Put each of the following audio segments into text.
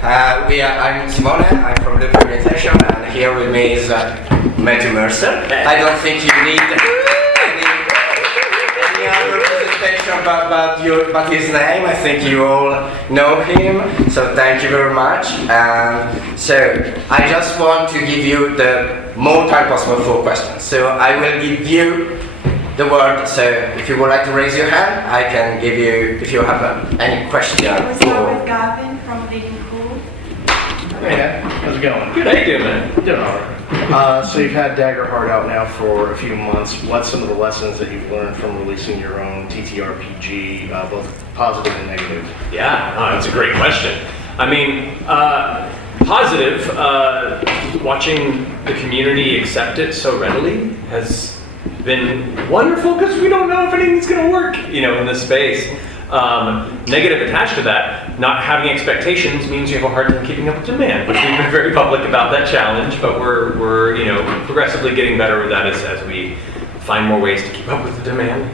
I'm Simone, I'm from Lucca Comics Games, and here with me is Matthew Mercer. I don't think you need any other presentation about his name. I think you all know him, so thank you very much. So I just want to give you the more time possible for questions. So I will give you the word, so if you would like to raise your hand, I can give you, if you have any question. We'll start with Gavin from Leading Cool. Hey, how's it going? Good, how you doing, man? Doing alright. So you've had Dagger Heart out now for a few months. What's some of the lessons that you've learned from releasing your own TTRPG, both positive and negative? Yeah, that's a great question. I mean, positive, watching the community accept it so readily has been wonderful because we don't know if anything's going to work, in this space. Negative attached to that, not having expectations means you have a hard time keeping up with demand, which we've been very public about that challenge, but we're progressively getting better with that as we find more ways to keep up with the demand.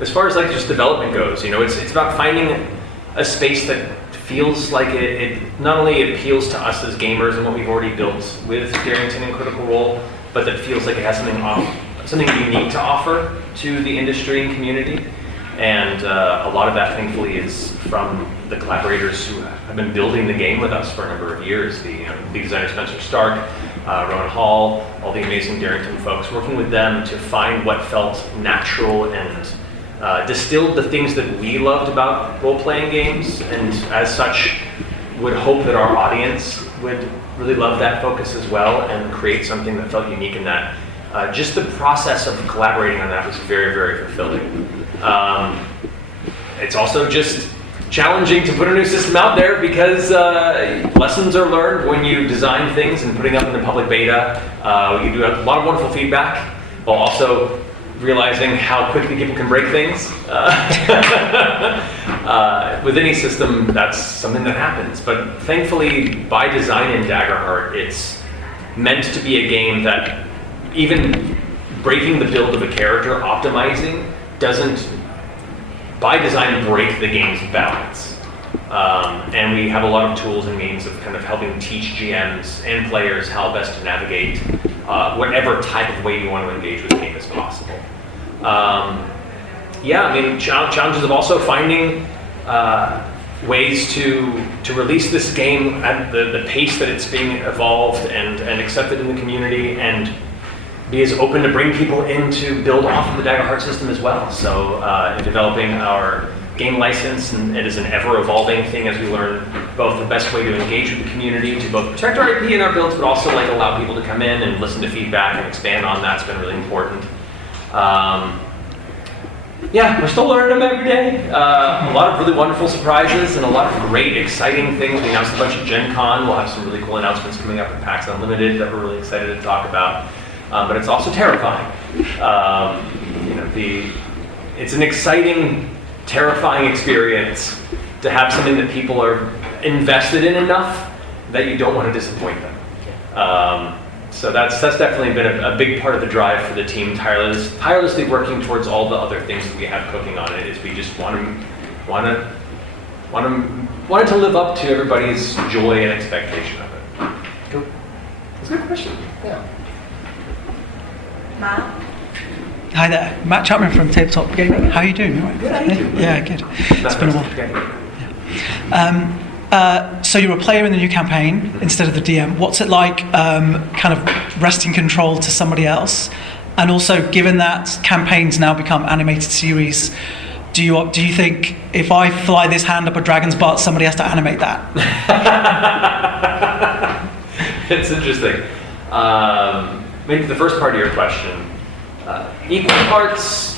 As far as just development goes, it's about finding a space that feels like it not only appeals to us as gamers and what we've already built with Darrington and Critical Role, but that feels like it has something unique to offer to the industry and community. And a lot of that, thankfully, is from the collaborators who have been building the game with us for a number of years. The designer Spencer Stark, Rowan Hall, all the amazing Darrington folks, working with them to find what felt natural and distilled the things that we loved about role-playing games, and as such, would hope that our audience would really love that focus as well and create something that felt unique in that. Just the process of collaborating on that was very, very fulfilling. It's also just challenging to put a new system out there because lessons are learned when you design things and putting up in the public beta. You do a lot of wonderful feedback while also realizing how quickly people can break things. With any system, that's something that happens. But thankfully, by design in Daggerheart, it's meant to be a game that even breaking the build of a character, optimizing, doesn't, by design, break the game's balance. And we have a lot of tools and means of kind of helping teach GMs and players how best to navigate whatever type of way you want to engage with the game as possible. Challenges of also finding ways to release this game at the pace that it's being evolved and accepted in the community, and be as open to bring people in to build off of the Dagger Heart system as well. So in developing our game license, and it is an ever-evolving thing as we learn both the best way to engage with the community, to both protect our IP and our builds, but also allow people to come in and listen to feedback and expand on that's been really important. We're still learning them every day. A lot of really wonderful surprises and a lot of great, exciting things. We announced a bunch at Gen Con. We'll have some really cool announcements coming up at PAX Unlimited that we're really excited to talk about. But it's also terrifying. It's an exciting, terrifying experience to have something that people are invested in enough that you don't want to disappoint them. So that's definitely been a big part of the drive for the team, tirelessly working towards all the other things that we have cooking on it. Is we just want it to live up to everybody's joy and expectation of it. Cool. That's a good question. Yeah. Matt? Hi there, Matt Chapman from Tabletop Gaming. How are you doing? Good, how are you doing? Yeah, good. It's been a while. So you're a player in the new campaign instead of the DM. What's it like kind of wresting control to somebody else? And also, given that campaigns now become animated series, do you think if I fly this hand up a dragon's butt, somebody has to animate that? It's interesting. Maybe the first part of your question, equal parts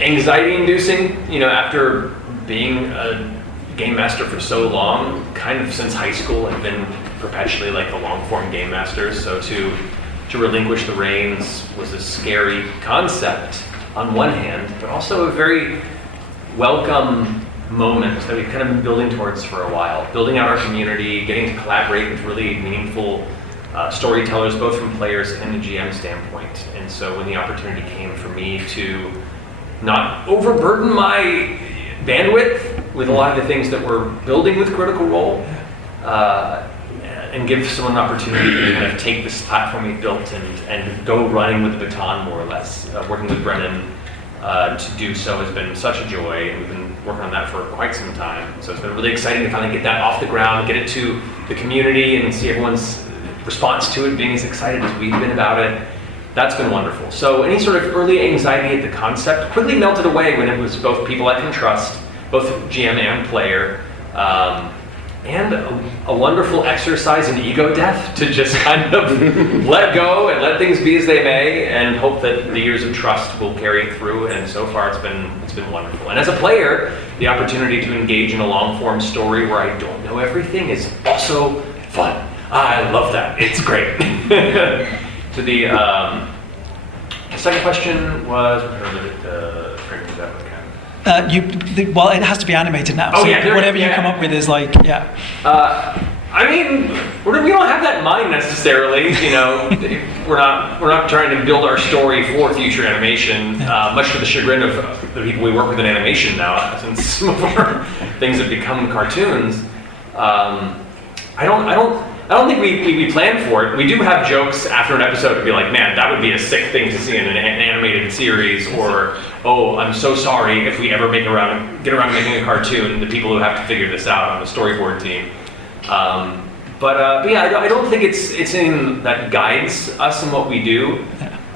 anxiety-inducing. After being a game master for so long, kind of since high school, I've been perpetually the long-form game master. So to relinquish the reins was a scary concept on one hand, but also a very welcome moment that we've kind of been building towards for a while. Building out our community, getting to collaborate with really meaningful storytellers, both from players and the GM standpoint. And so when the opportunity came for me to not overburden my bandwidth with a lot of the things that we're building with Critical Role, and give someone an opportunity to kind of take this platform we've built and go running with the baton, more or less. Working with Brennan to do so has been such a joy, and we've been working on that for quite some time. So it's been really exciting to finally get that off the ground, get it to the community, and see everyone's response to it being as excited as we've been about it. That's been wonderful. So any sort of early anxiety at the concept quickly melted away when it was both people I can trust, both GM and player, and a wonderful exercise in ego death to just kind of let go and let things be as they may, and hope that the years of trust will carry through. And so far, it's been wonderful. And as a player, the opportunity to engage in a long-form story where I don't know everything is also fun. I love that. It's great. To the second question was, well, it has to be animated now. Oh, so yeah, whatever you yeah. come up with is like, yeah. I mean, we don't have that in mind necessarily. You know, we're not trying to build our story for future animation. Much to the chagrin of the people we work with in animation now, since some of our things have become cartoons. I don't think we plan for it. We do have jokes after an episode to be like, man, that would be a sick thing to see in an animated series, or, oh, I'm so sorry if we ever get around to making a cartoon, the people who have to figure this out on the storyboard team. But yeah, I don't think it's anything that guides us in what we do.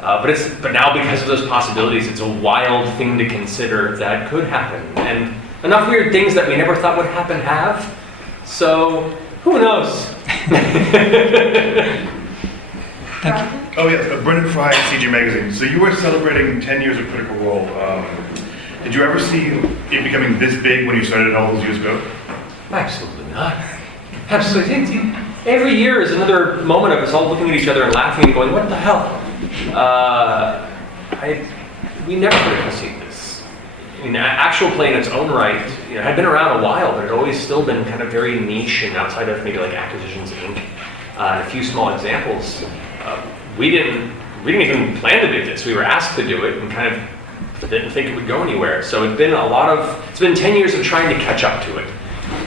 But now, because of those possibilities, it's a wild thing to consider that could happen. And enough weird things that we never thought would happen have. So who knows? Thank you. Oh yes, Brendan Fry, CG Magazine. So you were celebrating 10 years of Critical Role. Did you ever see it becoming this big when you started all those years ago? Absolutely not. Absolutely. Every year is another moment of us all looking at each other and laughing and going, what the hell? We never could have conceived this. I mean, actual play in its own right, had been around a while, but it had always still been kind of very niche and outside of maybe like Acquisitions Inc. And a few small examples. We didn't even plan to do this. We were asked to do it and kind of didn't think it would go anywhere. So it's been 10 years of trying to catch up to it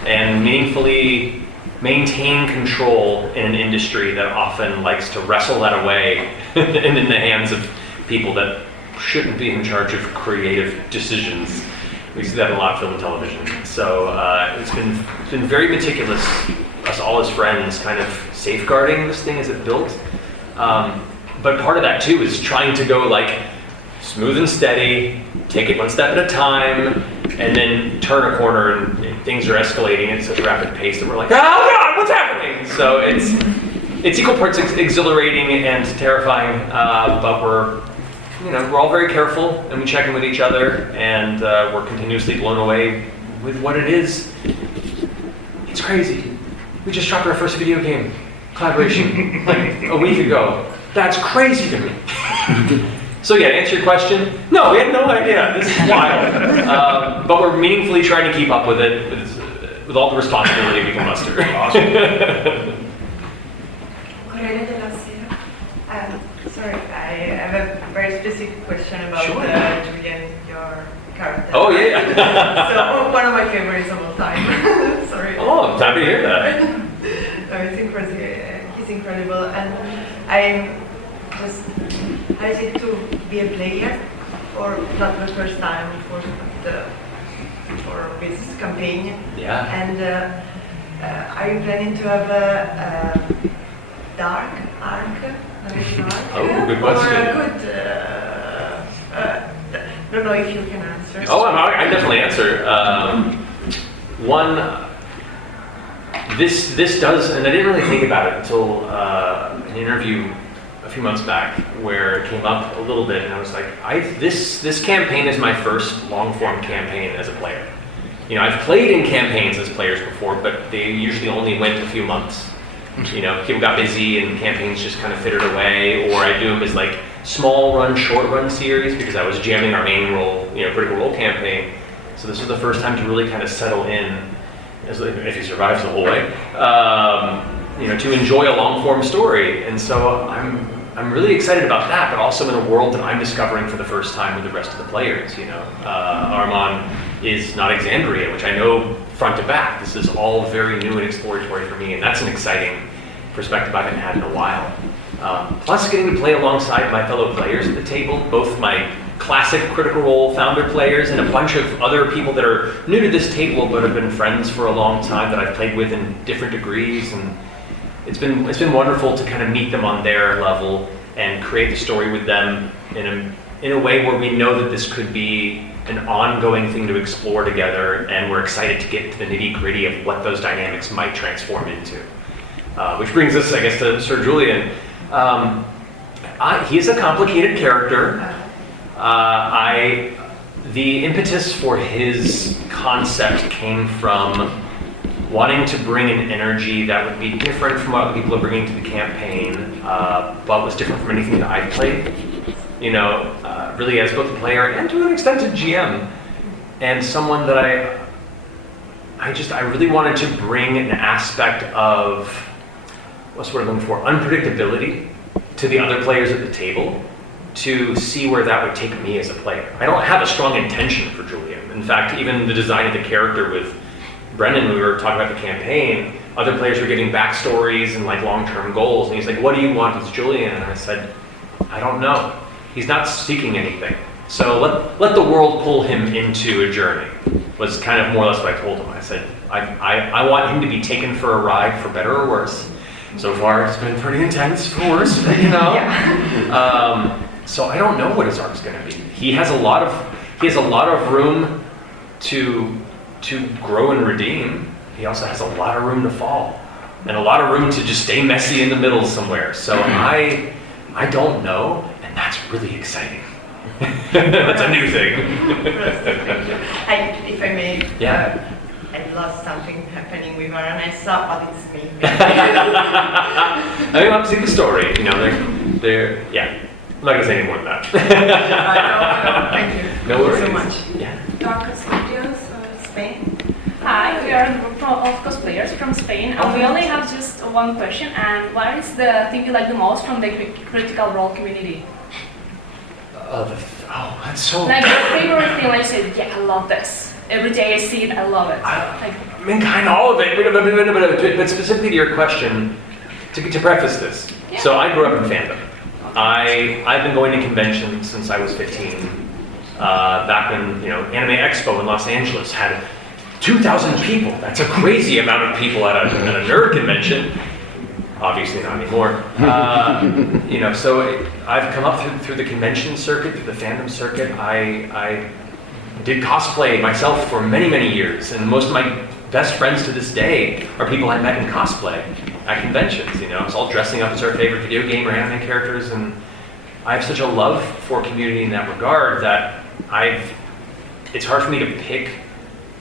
and meaningfully maintain control in an industry that often likes to wrestle that away and in the hands of people that shouldn't be in charge of creative decisions. We see that a lot in film and television. So it's been very meticulous, us all as friends kind of safeguarding this thing as it built. But part of that too is trying to go like smooth and steady, take it one step at a time, and then turn a corner and things are escalating at such a rapid pace that we're like, oh God, what's happening? So it's equal parts exhilarating and terrifying, but we're all very careful and we check in with each other, and we're continuously blown away with what it is. It's crazy. We just dropped our first video game collaboration like a week ago. That's crazy to me. So yeah, to answer your question, no, we had no idea. This is wild. But we're meaningfully trying to keep up with it with all the responsibility we can muster. Awesome. Sorry, I have a very specific question about Sure. Julian, your character. Oh yeah. So one of my favorites of all time. Sorry. Oh, I'm happy to hear that. No, he's incredible, and I'm just how is it to be a player, or not the first time for this campaign? Yeah. And are you planning to have a dark arc? Oh, good question. Or a good, don't know if you can answer. Oh, I definitely answer. This does, and I didn't really think about it until an interview a few months back where it came up a little bit, and I was like, this campaign is my first long-form campaign as a player. I've played in campaigns as players before, but they usually only went a few months. People got busy and campaigns just kind of fittered away, or I do them as like small run, short run series because I was jamming our main role, Critical Role campaign. So this was the first time to really kind of settle in, if he survives the whole way, to enjoy a long form story. And so I'm really excited about that, but also in a world that I'm discovering for the first time with the rest of the players. Armand is not Exandria, which I know front to back. This is all very new and exploratory for me, and that's an exciting perspective I haven't had in a while. Plus getting to play alongside my fellow players at the table, both my classic Critical Role founder players and a bunch of other people that are new to this table but have been friends for a long time that I've played with in different degrees, and it's been wonderful to kind of meet them on their level and create the story with them in a way where we know that this could be an ongoing thing to explore together, and we're excited to get to the nitty-gritty of what those dynamics might transform into. Which brings us, I guess, to Sir Julian. He's a complicated character. The impetus for his concept came from wanting to bring an energy that would be different from what other people are bringing to the campaign, but was different from anything that I've played. Really as both a player and to an extent a GM, and someone that I really wanted to bring an aspect of, what's the word I'm looking for, unpredictability to the other players at the table, to see where that would take me as a player. I don't have a strong intention for Julian. In fact, even the design of the character with Brendan, when we were talking about the campaign, other players were giving backstories and like long-term goals, and he's like, what do you want as Julian? And I said, I don't know. He's not seeking anything. So let the world pull him into a journey, was kind of more or less what I told him. I said, I want him to be taken for a ride, for better or worse. So far, it's been pretty intense for worse, Yeah. So I don't know what his arc's going to be. He has a lot of room to grow and redeem. He also has a lot of room to fall, and a lot of room to just stay messy in the middle somewhere. So I don't know, and that's really exciting. That's a new thing. If I may, yeah. I lost something happening with her, and I saw, oh, it's me. I mean, I'll see the story. They're yeah. I'm not gonna say any more than that. No, thank you. No worries. Thank you so much. Yeah. Lucca Studios, Spain. Hi, we are a group of cosplayers from Spain, and we only have just one question. And what is the thing you like the most from the Critical Role community? That's so. Like your favorite thing, like you said, yeah, I love this. Every day I see it, I love it. I mean, kind of all of it, but specifically to your question, to preface this. Yeah. So I grew up in fandom. I've been going to conventions since I was 15. Back when Anime Expo in Los Angeles had 2,000 people. That's a crazy amount of people at a nerd convention. Obviously not anymore. So I've come up through the convention circuit, through the fandom circuit. I did cosplay myself for many, many years, and most of my best friends to this day are people I met in cosplay at conventions. It's all dressing up as our favorite video game or anime characters, and I have such a love for community in that regard that it's hard for me to pick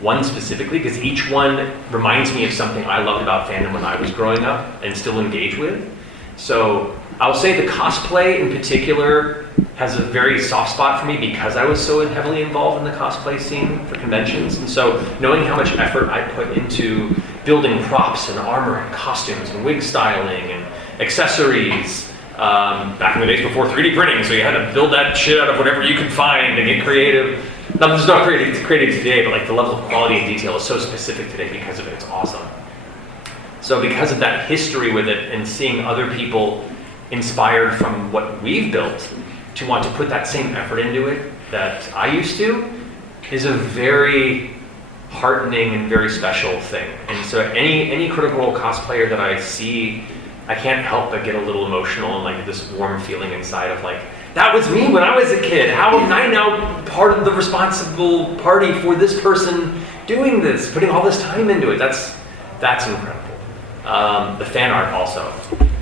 one specifically, because each one reminds me of something I loved about fandom when I was growing up and still engage with. So I'll say the cosplay in particular has a very soft spot for me because I was so heavily involved in the cosplay scene for conventions. And so knowing how much effort I put into building props and armor and costumes and wig styling and accessories, back in the days before 3D printing, so you had to build that shit out of whatever you could find and get creative. Now, there's not creative today, but like the level of quality and detail is so specific today because of it. It's awesome. So because of that history with it and seeing other people inspired from what we've built to want to put that same effort into it that I used to, is a very heartening and very special thing. And so any Critical Role cosplayer that I see, I can't help but get a little emotional and like this warm feeling inside of like, that was me when I was a kid. How am I now part of the responsible party for this person doing this, putting all this time into it? That's incredible. The fan art also.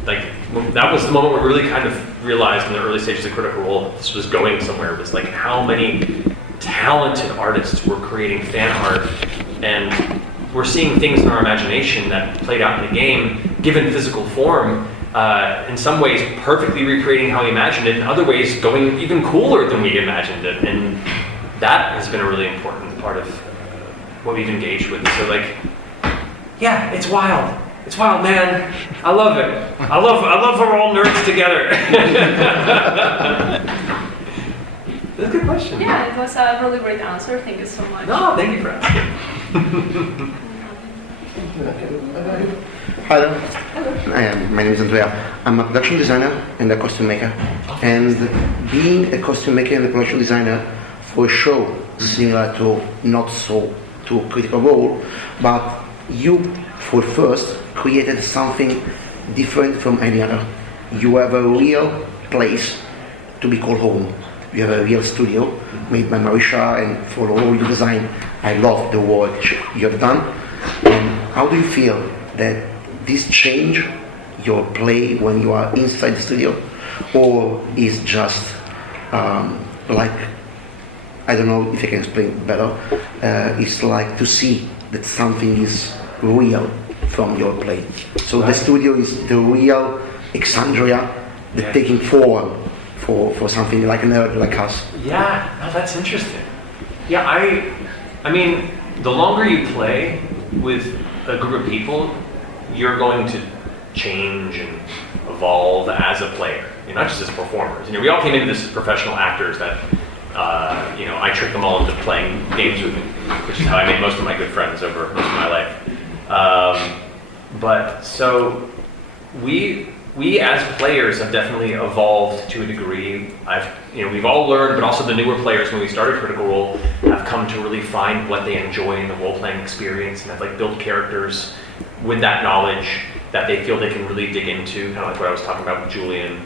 Like, that was the moment where we really kind of realized in the early stages of Critical Role that this was going somewhere. It was like how many talented artists were creating fan art, and we're seeing things in our imagination that played out in the game, given physical form, in some ways perfectly recreating how we imagined it, in other ways going even cooler than we imagined it. And that has been a really important part of what we've engaged with. So like, yeah, it's wild. It's wild, man. I love it. I love how we're all nerds together. That's a good question. Yeah, it was a really great answer. Thank you so much. No, thank you for asking. Hi there. My name is Andrea. I'm a production designer and a costume maker. And being a costume maker and a production designer for a show similar to not so to Critical Role, but you for first created something different from any other. You have a real place to be called home. You have a real studio made by Marisha, and for all your design, I love the work you have done. And how do you feel that this change your play when you are inside the studio, or is just like, I don't know if I can explain better, it's like to see that something is real from your play. So the studio is the real Exandria, the taking form for something like a nerd like us. Yeah, no, that's interesting. Yeah, I mean, the longer you play with a group of people, you're going to change and evolve as a player, not just as performers. We all came into this as professional actors that, I tricked them all into playing games with me, which is how I made most of my good friends over most of my life. But so we as players have definitely evolved to a degree. We've all learned, but also the newer players when we started Critical Role have come to really find what they enjoy in the role-playing experience, and have built characters with that knowledge that they feel they can really dig into, kind of like what I was talking about with Julian.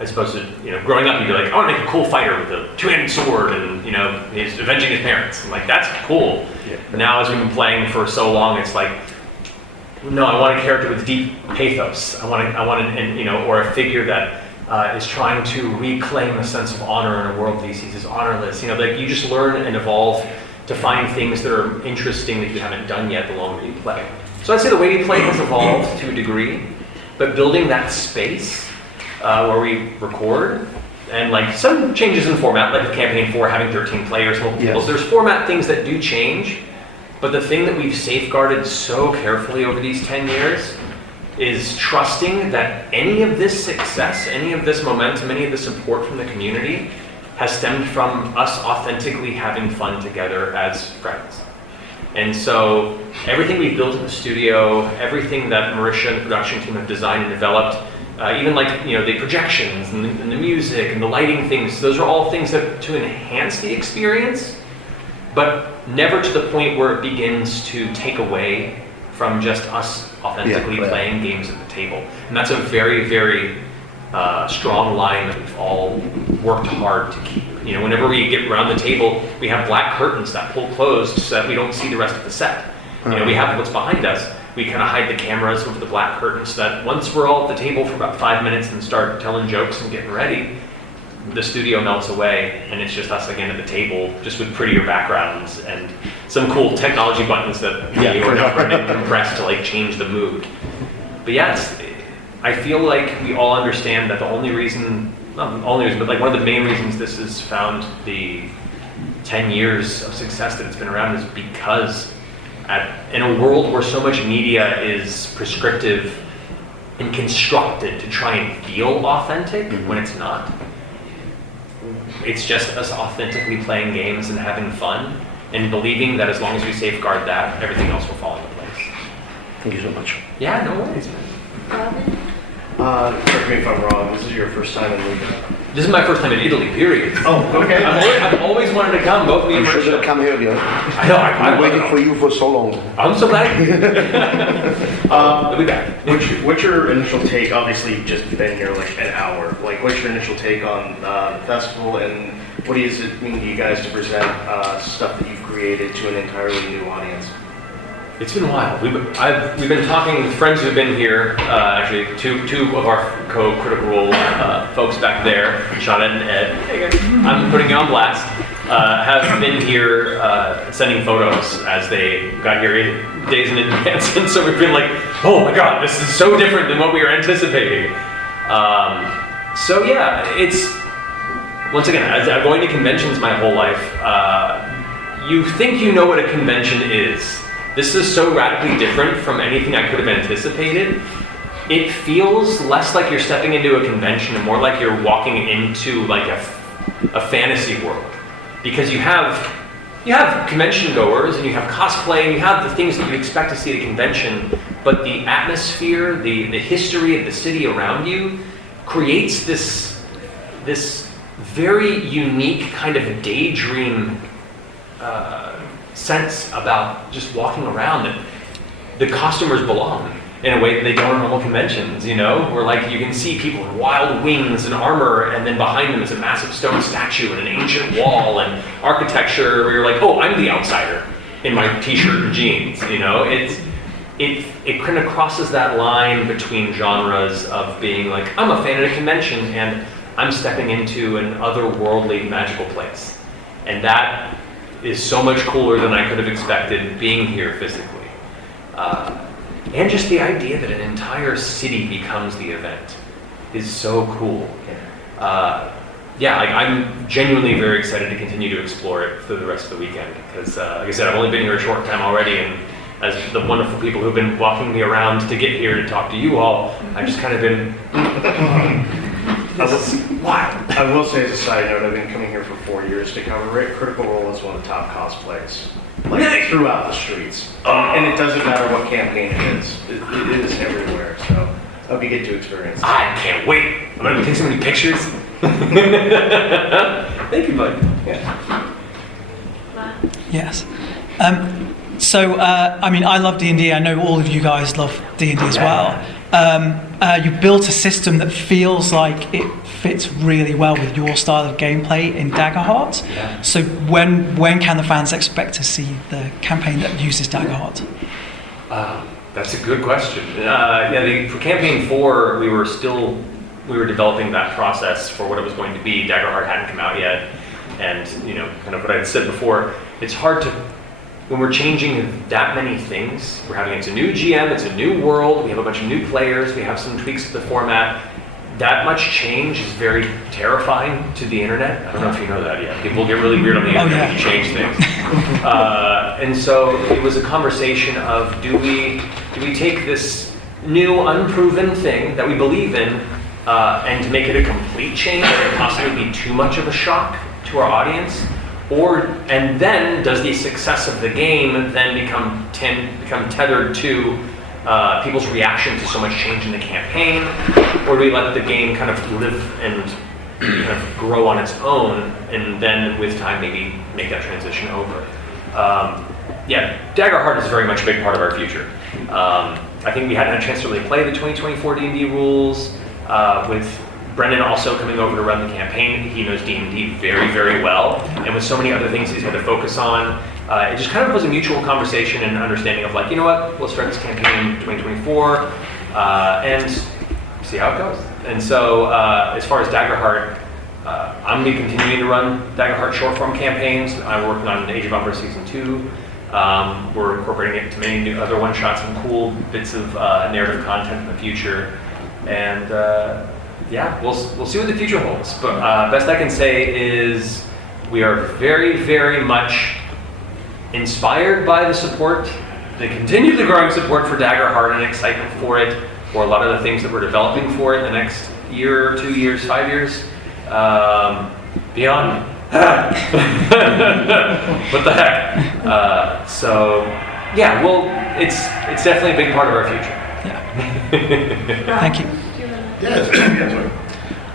As opposed to, growing up, you'd be like, I want to make a cool fighter with a two-handed sword and, he's avenging his parents. I'm like, that's cool. Yeah. Now, as we've been playing for so long, it's like, no, I want a character with deep pathos. I want or a figure that is trying to reclaim a sense of honor in a world that he sees as honorless. You just learn and evolve to find things that are interesting that you haven't done yet the longer you play. So I'd say the way we play has evolved to a degree, but building that space where we record, and some changes in format, like with Campaign 4 having 13 players, Yes. There's format things that do change, but the thing that we've safeguarded so carefully over these 10 years is trusting that any of this success, any of this momentum, any of the support from the community has stemmed from us authentically having fun together as friends. And so everything we've built in the studio, everything that Marisha and the production team have designed and developed, even the projections and the music and the lighting things, those are all things that to enhance the experience, but never to the point where it begins to take away from just us authentically playing games at the table. And that's a very, very strong line that we've all worked hard to keep. Whenever we get around the table, we have black curtains that pull closed so that we don't see the rest of the set. We have what's behind us. We kind of hide the cameras with the black curtains so that once we're all at the table for about 5 minutes and start telling jokes and getting ready, the studio melts away and it's just us again at the table, just with prettier backgrounds and some cool technology buttons that we run and compress to change the mood. But I feel like we all understand that the only reason, not the only reason, but one of the main reasons this has found the 10 years of success that it's been around is because in a world where so much media is prescriptive and constructed to try and feel authentic when it's not, it's just us authentically playing games and having fun and believing that as long as we safeguard that, everything else will fall into place. Thank you so much. Yeah, no worries, man. Correct me if I'm wrong, this is your first time in Lucca. This is my first time in Italy, period. Oh, okay. I've always wanted to come, both me I'm and sure Mercer. they'll come earlier. I know, I'm waiting for you for so long. I'm so glad. I'll be back. What's your initial take? Obviously, you've just been here an hour. What's your initial take on the festival, and what does it mean to you guys to present stuff that you've created to an entirely new audience? It's been a while. We've been talking with friends who've been here. Actually, two of our co-Critical Role folks back there, Shauna and Ed. Hey guys. I'm putting you on blast. Have been here sending photos as they got here days in advance, and so we've been like, oh my god, this is so different than what we were anticipating. So yeah, it's once again, as I'm going to conventions my whole life. You think you know what a convention is. This is so radically different from anything I could have anticipated. It feels less like you're stepping into a convention and more like you're walking into a fantasy world, because you have convention goers and you have cosplay and you have the things that you expect to see at a convention, but the atmosphere, the history of the city around you creates this very unique kind of daydream sense about just walking around, that the costumers belong in a way that they don't at normal conventions, you know? Where like you can see people in wild wings and armor, and then behind them is a massive stone statue and an ancient wall and architecture where you're like, oh, I'm the outsider in my t-shirt and jeans, you know? It kind of crosses that line between genres of being like, I'm a fan at a convention and I'm stepping into an otherworldly magical place. And that is so much cooler than I could have expected being here physically. And just the idea that an entire city becomes the event is so cool. Yeah, like I'm genuinely very excited to continue to explore it for the rest of the weekend, because like I said, I've only been here a short time already, and as the wonderful people who've been walking me around to get here to talk to you all, I've just kind of been wild. I will say as a side note, I've been coming here for 4 years to cover it. Critical Role is one of the top cosplays, like Really? throughout the streets. And it doesn't matter what campaign it is. It is everywhere, so I'll be good to experience it. I can't wait. I'm gonna take so many pictures. Thank you, bud. Yeah. Yes. So, I mean, I love D&D. I know all of you guys love D&D as well. You built a system that feels like it fits really well with your style of gameplay in Daggerheart. Yeah. So when can the fans expect to see the campaign that uses Daggerheart? That's a good question. For campaign 4, we were developing that process for what it was going to be. Daggerheart hadn't come out yet, and kind of what I had said before. It's hard to, when we're changing that many things. It's a new GM, it's a new world. We have a bunch of new players. We have some tweaks to the format. That much change is very terrifying to the internet. I don't know if you know that yet. People get really weird on the internet when you change things. And so it was a conversation of, do we take this new, unproven thing that we believe in, and to make it a complete change that could possibly be too much of a shock to our audience? And then does the success of the game then become tethered to people's reaction to so much change in the campaign, or do we let the game kind of live and kind of grow on its own, and then with time maybe make that transition over? Daggerheart is very much a big part of our future. I think we hadn't had a chance to really play the 2024 D&D rules with Brendan also coming over to run the campaign. He knows D&D very, very well, and with so many other things he's had to focus on, it just kind of was a mutual conversation and understanding of like, you know what, we'll start this campaign in 2024 and see how it goes. And so as far as Daggerheart, I'm going to be continuing to run Daggerheart short form campaigns. I'm working on Age of Umbra Season 2. We're incorporating it to many new other one-shots and cool bits of narrative content in the future. And we'll see what the future holds. But best I can say is we are very, very much inspired by the continued growing support for Daggerheart and excitement for it, for a lot of the things that we're developing for it in the next year, 2 years, 5 years, beyond. What the heck? It's definitely a big part of our future. Thank you. Yes,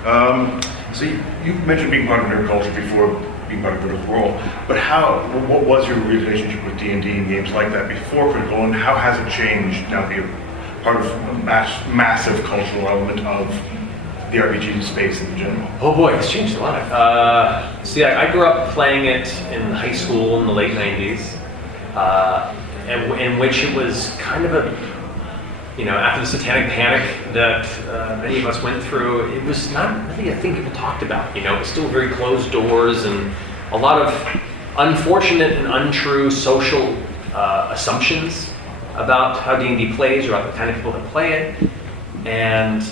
sorry. So you mentioned being part of nerd culture before being part of Critical Role, but what was your relationship with D&D and games like that before Critical, and how has it changed now that you're part of a massive cultural element of the RPG space in general? Oh boy, it's changed a lot. I grew up playing it in high school in the late 90s, in which it was kind of after the satanic panic that many of us went through, it was not really a thing people talked about. It was still very closed doors and a lot of unfortunate and untrue social assumptions about how D&D plays or about the kind of people that play it. And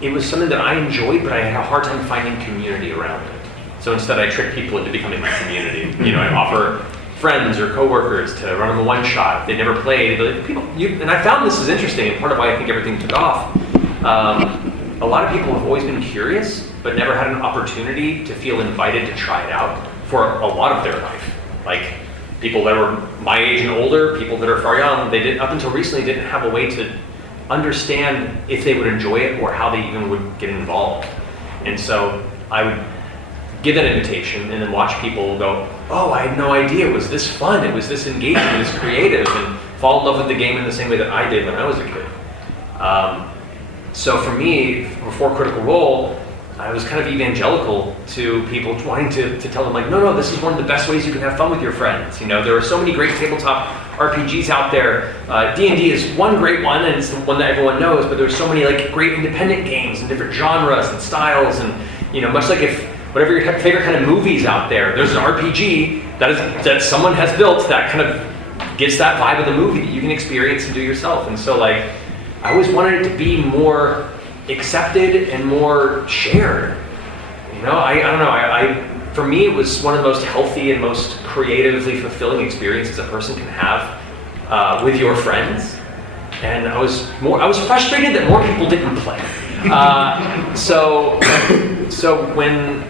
it was something that I enjoyed, but I had a hard time finding community around it. So instead I tricked people into becoming my community. I offer friends or coworkers to run them a one-shot. If they never played, and I found this is interesting, and part of why I think everything took off. A lot of people have always been curious, but never had an opportunity to feel invited to try it out for a lot of their life. Like people that were my age and older, people that are far young, they didn't, up until recently, didn't have a way to understand if they would enjoy it or how they even would get involved. And so I would give that invitation and then watch people go, oh, I had no idea it was this fun, it was this engaging, it was creative, and fall in love with the game in the same way that I did when I was a kid. So for me, before Critical Role, I was kind of evangelical to people wanting to tell them like, no, this is one of the best ways you can have fun with your friends. You know, there are so many great tabletop RPGs out there. D&D is one great one, and it's the one that everyone knows, but there's so many like great independent games and different genres and styles, and you know, much like if whatever your favorite kind of movies out there, there's an RPG that someone has built that kind of gets that vibe of the movie that you can experience and do yourself. And so like, I always wanted it to be more accepted and more shared. You know, I don't know, for me it was one of the most healthy and most creatively fulfilling experiences a person can have with your friends. And I was frustrated that more people didn't play. So when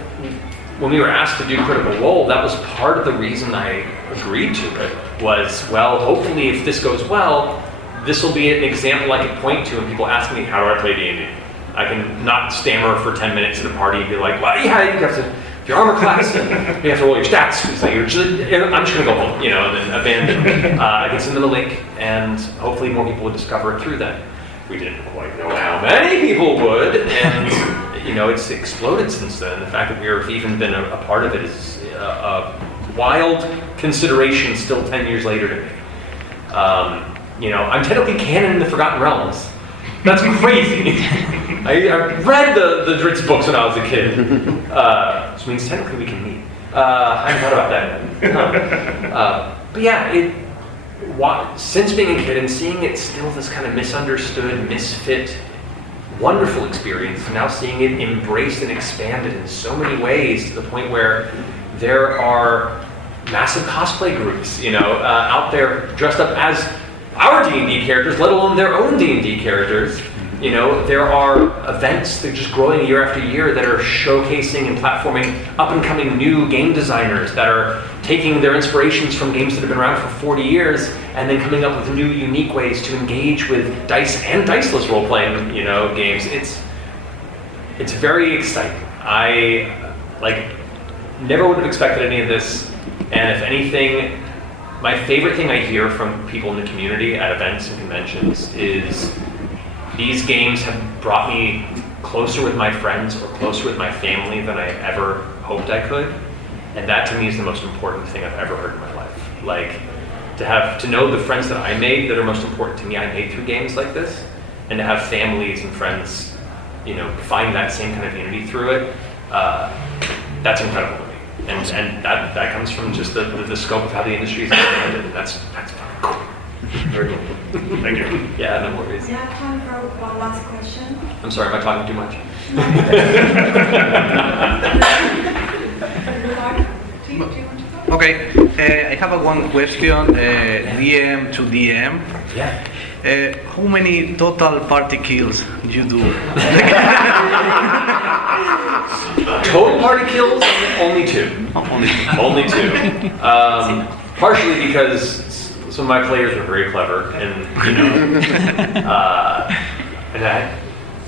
we were asked to do Critical Role, that was part of the reason I agreed to it, was, well, hopefully if this goes well, this will be an example I can point to when people ask me, how do I play D&D? I can not stammer for 10 minutes at a party and be like, well, yeah, you have to, your armor class, and you have to roll your stats. It's like, I'm just gonna go home, you know, and then abandon. I can send them a link, and hopefully more people would discover it through that. We didn't quite know how many people would, and you know, it's exploded since then. The fact that we've even been a part of it is a wild consideration still 10 years later to me. You know, I'm technically canon in the Forgotten Realms. That's crazy. I read the Dritz books when I was a kid, which means technically we can meet. I haven't thought about that. But yeah, since being a kid and seeing it still this kind of misunderstood, misfit, wonderful experience, now seeing it embraced and expanded in so many ways to the point where there are massive cosplay groups, you know, out there dressed up as our D&D characters, let alone their own D&D characters. You know, there are events that are just growing year after year that are showcasing and platforming up-and-coming new game designers that are taking their inspirations from games that have been around for 40 years and then coming up with new, unique ways to engage with dice and diceless role-playing, you know, games. It's very exciting. I, never would have expected any of this, and if anything, my favorite thing I hear from people in the community at events and conventions is these games have brought me closer with my friends or closer with my family than I ever hoped I could. And that to me is the most important thing I've ever heard in my life. Like, to know the friends that I made that are most important to me, I made through games like this, and to have families and friends, you know, find that same kind of unity through it, that's incredible to me. And that comes from just the scope of how the industry is expanded, and that's fucking cool. Very cool. Thank you. Yeah, no worries. We have time for one last question. I'm sorry, am I talking too much? Do you want to go? Okay, I have one question, DM to DM. Yeah. How many total party kills you do? Total party kills, only 2. Only 2. Partially because some of my players were very clever, and you know,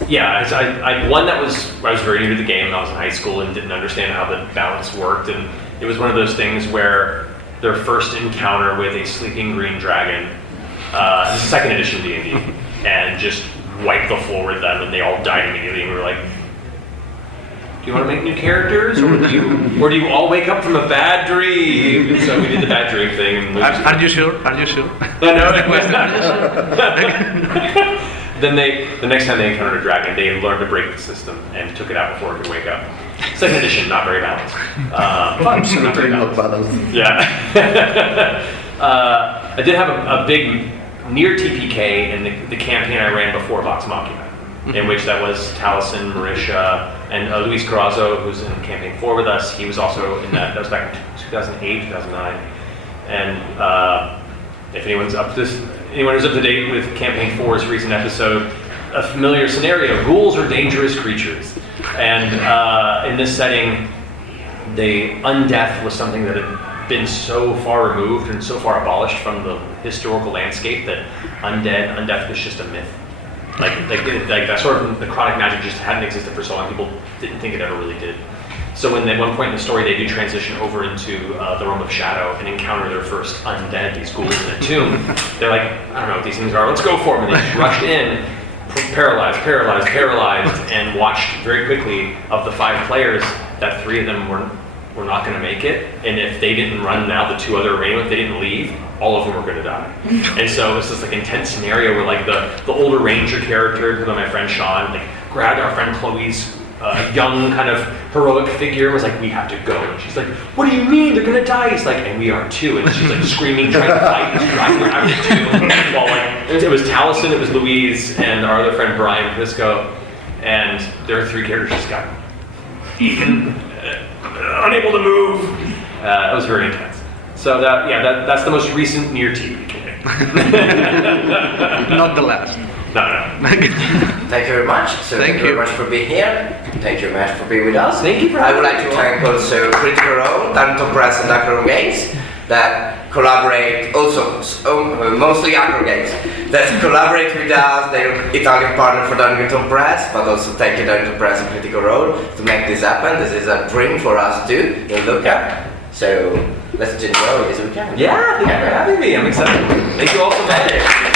I one that I was very new to the game. I was in high school and didn't understand how the balance worked, and it was one of those things where their first encounter with a sleeping green dragon, second edition D&D, and just wiped the floor with them, and they all died immediately, and we were like, do you want to make new characters, or do you all wake up from a bad dream? And so we did the bad dream thing. And Are you sure? Are you sure? No. Then the next time they encountered a dragon, they learned to break the system and took it out before it could wake up. Second edition, not very balanced. Not very balanced. Yeah. I did have a big near TPK in the campaign I ran before Vox Machina, in which that was Taliesin, Marisha, and Luis Carrazzo, who's in campaign 4 with us. He was also in that. That was back in 2008, 2009. And if anyone who's up to date with campaign 4's recent episode, a familiar scenario. Ghouls are dangerous creatures, and in this setting, undeath was something that had been so far removed and so far abolished from the historical landscape that undeath was just a myth. Like that sort of necrotic magic just hadn't existed for so long. People didn't think it ever really did. So when at one point in the story they do transition over into the realm of shadow and encounter their first undead, these ghouls in a tomb, they're like, I don't know what these things are, let's go for them. And they just rushed in, paralyzed, and watched very quickly of the 5 players that 3 of them were not going to make it. And if they didn't run out, the 2 other remaining, if they didn't leave, all of them were going to die. And so it was this like intense scenario where like the older ranger character, who my friend Sean, like grabbed our friend Chloe's young kind of heroic figure and was like, we have to go. And she's like, what do you mean? They're gonna die. He's like, and we are too. And she's like screaming, trying to fight, and dragging her out of the tomb. While like, it was Taliesin, it was Louise, and our other friend Brian Pisco, and their 3 characters just got eaten, unable to move. It was very intense. So that's the most recent near TPK. Not the last. No. Thank you very much. So thank you very much for being here. Thank you very much for being with us. Thank you for I would like having to me. thank also Critical Role, Dagger Press and Dagger Games that collaborate also, mostly Dagger Games, that collaborate with us, their Italian partner for Dagger Press, but also thank you Dagger Press and Critical Role to make this happen. This is a dream for us too in Lucca. So let's enjoy this weekend. Yeah, thank you for having me. I'm excited. Thank you all so much.